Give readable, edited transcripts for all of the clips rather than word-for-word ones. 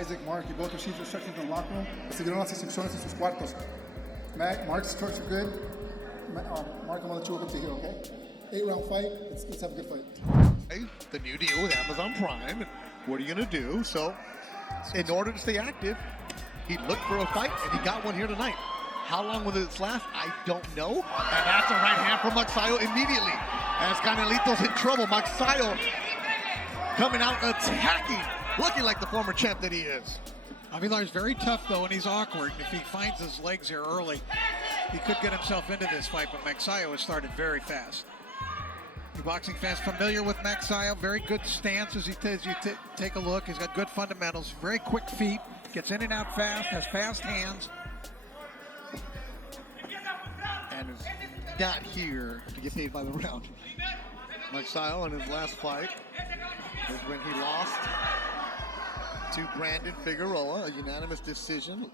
Isaac, Mark, you both received instructions from the locker room. Recibieron las instrucciones en sus cuartos. Mark's instructions are good. Mark, I'm going to let you work up to here, okay? 8-round fight. Let's have a good fight. The new deal with Amazon Prime. What are you going to do? So, in order to stay active, he looked for a fight, and he got one here tonight. How long will this last? I don't know. And that's a right hand from Magsayo immediately. As Canelito's in trouble. Magsayo coming out attacking, looking like the former champ that he is. Avelar's very tough, though, and he's awkward. If he finds his legs here early, he could get himself into this fight, but Magsayo has started very fast. The boxing fans familiar with Magsayo. Very good stance as you take a look. He's got good fundamentals, very quick feet, gets in and out fast, has fast hands. And is not here to get paid by the round. Magsayo in his last fight was when he lost to Brandon Figueroa, a unanimous decision.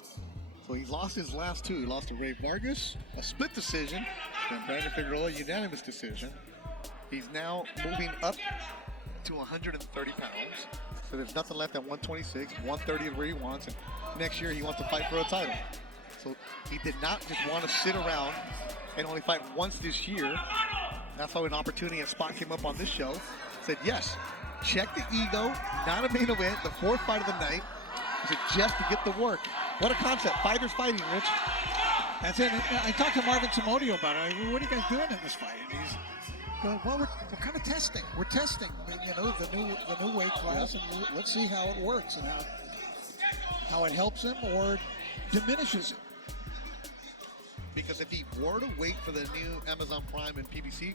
So he's lost his last two. He lost to Ray Vargas, a split decision, and Brandon Figueroa, a unanimous decision. He's now moving up to 130 pounds. So there's nothing left at 126. 130 is where he wants, and next year he wants to fight for a title. So he did not just want to sit around and only fight once this year. That's how an opportunity and spot came up on this show. Said, yes, check the ego, not a main event, the fourth fight of the night. He said, just to get the work. What a concept. Fighters fighting, Rich. That's it. I talked to Marvin Samodio about it. What are you guys doing in this fight? And he's going, well, we're kind of testing. We're testing, the new weight class, and let's see how it works and how it helps him or diminishes him. Because if he were to wait for the new Amazon Prime and PBC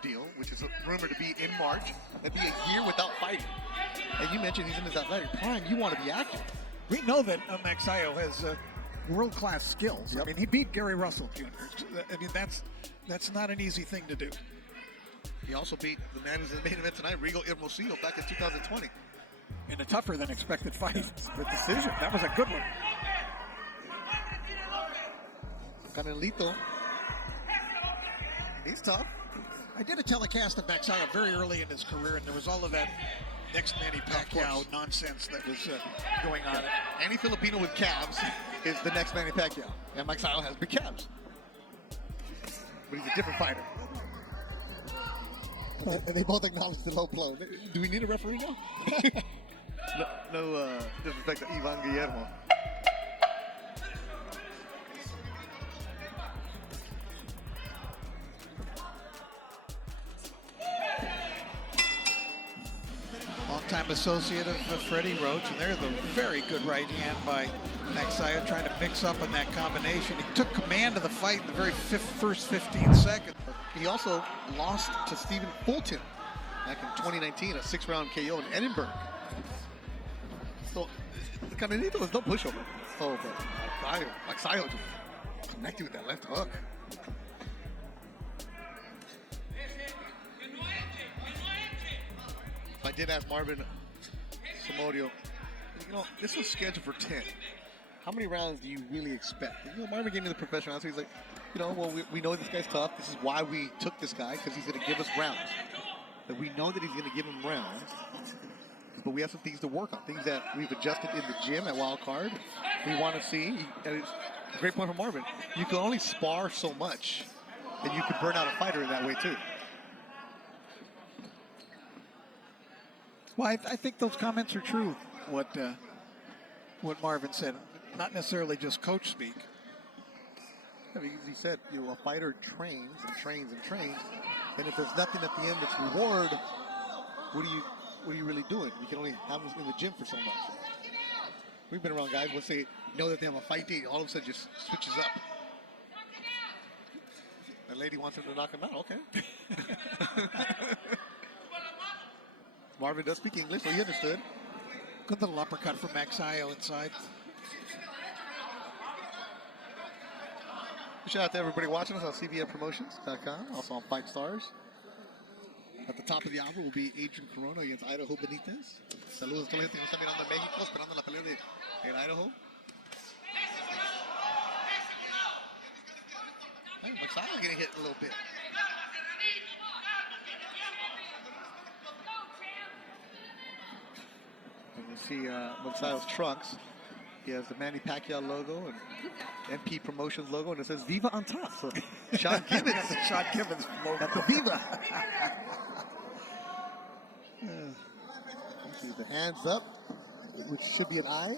deal, which is rumored to be in March, that'd be a year without fighting. And you mentioned he's in his athletic prime. You want to be active. We know that Magsayo has world-class skills. Yep. I mean, he beat Gary Russell Jr. I mean, that's not an easy thing to do. He also beat the man who's in the main event tonight, Rigo Hermosillo, back in 2020. In a tougher than expected fight. Split decision. That was a good one. Canelito, he's tough. I did a telecast of Magsayo very early in his career, and there was all of that next Manny Pacquiao nonsense that was going on. Any Filipino with calves is the next Manny Pacquiao. And Magsayo has big calves. But he's a different fighter. And they both acknowledge the low blow. Do we need a referee now? no disrespect to Ivan Guillermo. Longtime associate of Freddie Roach, and there's a very good right hand by Magsayo trying to mix up in that combination. He took command of the fight in the very first 15 seconds. He also lost to Stephen Fulton back in 2019, a 6-round KO in Edinburgh. So, Canelito was no pushover. Oh, but Magsayo just connected with that left hook. I did ask Marvin Samodio, this was scheduled for 10. How many rounds do you really expect? And, Marvin gave me the professional answer. He's like, well, we know this guy's tough. This is why we took this guy, because he's going to give us rounds. But we know that he's going to give him rounds, but we have some things to work on, things that we've adjusted in the gym at Wild Card. We want to see, and it's a great point from Marvin. You can only spar so much, and you can burn out a fighter in that way too. Well, I think those comments are true, what Marvin said. Not necessarily just coach speak. He said, a fighter trains and trains and trains, and if there's nothing at the end that's reward, what are you really doing? You can only have them in the gym for so much. We've been around guys, once they know that they have a fight date, all of a sudden just switches up. That lady wants him to knock him out, okay. Marvin does speak English, so he understood. Good little uppercut from Magsayo inside. Shout out to everybody watching us on cbnpromotions.com, also on Fight Stars. At the top of the hour will be Adrian Corona against Idaho Benitez. Saludos a toda la gente que nos está mirando en México, esperando la pelea en Idaho. Hey, Magsayo getting hit a little bit. see Magsayo's trunks. He has the Manny Pacquiao logo and MP Promotions logo, and it says Viva on top. So Sean Gibbons. Sean Gibbons logo. At the Viva. See the hands up, which should be an eye.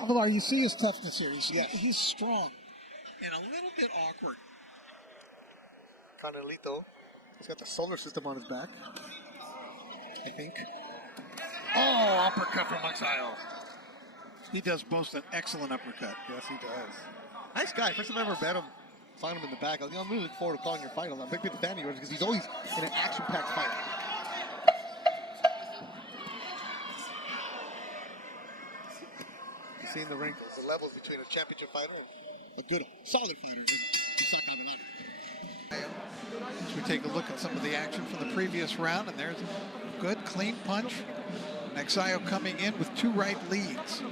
Avelar, you see his toughness here. He's strong and a little bit awkward. Canelito. He's got the solar system on his back, I think. Oh, uppercut from Magsayo. He does boast an excellent uppercut. Yes, he does. Nice guy. First time I ever met him, saw him in the back. I'm really looking forward to calling your fight. I'm a big fan of yours because he's always in an action-packed fight. You see in the ring the levels between a championship fighter and a good, solid fighter. As we take a look at some of the action from the previous round, and there's a good, clean punch. Magsayo coming in with 2 right leads.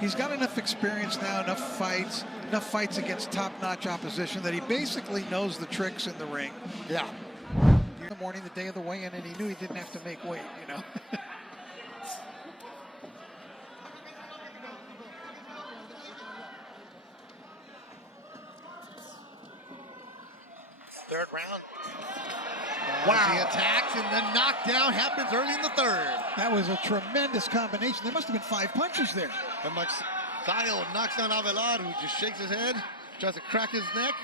He's got enough experience now, enough fights against top-notch opposition that he basically knows the tricks in the ring. Yeah. In the morning, the day of the weigh-in, and he knew he didn't have to make weight, you know. Third round. Wow. He attacks, and the knockdown happens early in the third. That was a tremendous combination. There must have been 5 punches there. And Magsayo knocks down Avelar, who just shakes his head, tries to crack his neck.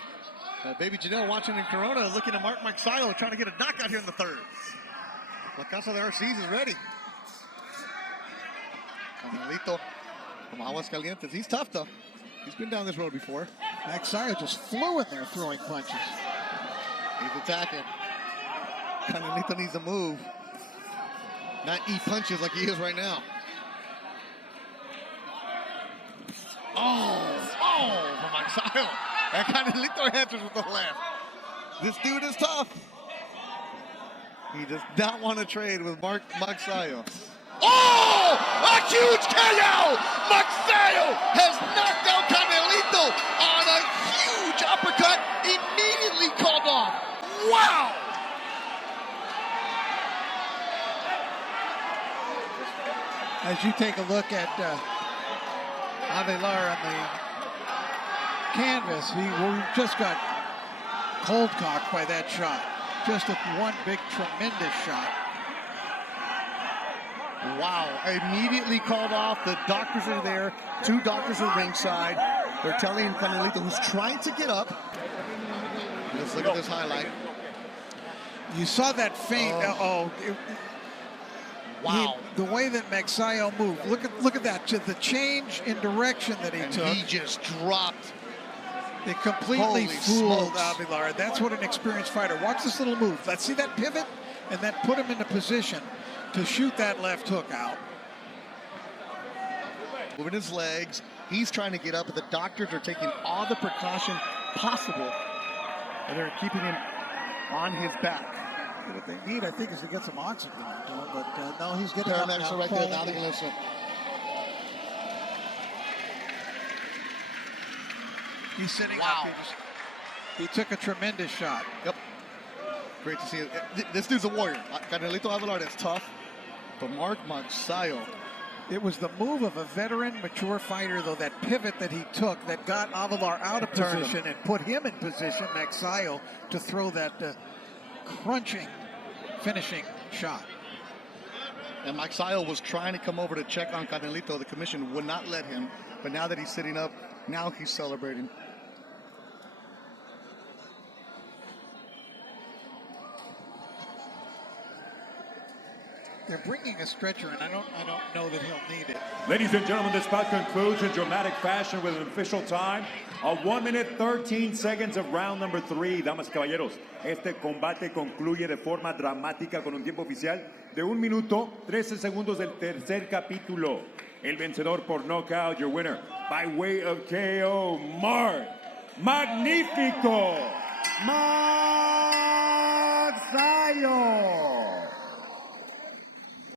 Baby Janelle watching in Corona, looking at Mark Magsayo, trying to get a knockout here in the third. La Casa de Arces is ready. Canelito from Aguascalientes. He's tough, though. He's been down this road before. Magsayo just flew in there throwing punches. He's attacking. Canelito needs to move. Not eat punches like he is right now. Oh, from Magsayo. And Canelito answers with the left. This dude is tough. He does not want to trade with Mark Magsayo. Oh! A huge KO! Magsayo has knocked out Canelito on a huge uppercut, immediately called off. Wow! As you take a look at Avelar on the canvas, he just got cold cocked by that shot. Just one big, tremendous shot. Wow, immediately called off. The doctors are there. 2 doctors are ringside. They're telling Canelito, who's trying to get up. Let's look at this highlight. You saw that feint. Wow. The way that Magsayo moved. Look at that. The change in direction that he took. He just dropped. It completely fooled smokes. Avelar. That's what an experienced fighter. Watch this little move. Let's see that pivot, and then put him into position to shoot that left hook out. Moving his legs. He's trying to get up, but the doctors are taking all the precaution possible, and they're keeping him on his back. What they need, I think, is to get some oxygen into him, but no, he's getting up Paramedics now. are right there. Now they're going to listen. He's sitting Wow. up. He took a tremendous shot. Yep. Great to see it. This dude's a warrior. Canelito Avelar is tough, but Mark Magsayo. It was the move of a veteran, mature fighter, though, that pivot that he took that got Avelar out of position and put him in position, Magsayo, to throw that crunching, finishing shot. And Magsayo was trying to come over to check on Canelito. The commission would not let him, but now that he's sitting up, now he's celebrating. They're bringing a stretcher, and I don't know that he'll need it. Ladies and gentlemen, this bout concludes in dramatic fashion with an official time of 1 minute 13 seconds of round number 3. Damas y caballeros, este combate concluye de forma dramática con un tiempo oficial de 1 minuto 13 segundos del tercer capítulo. El vencedor por knockout, your winner by way of KO, Mark Magnifico Magsayo.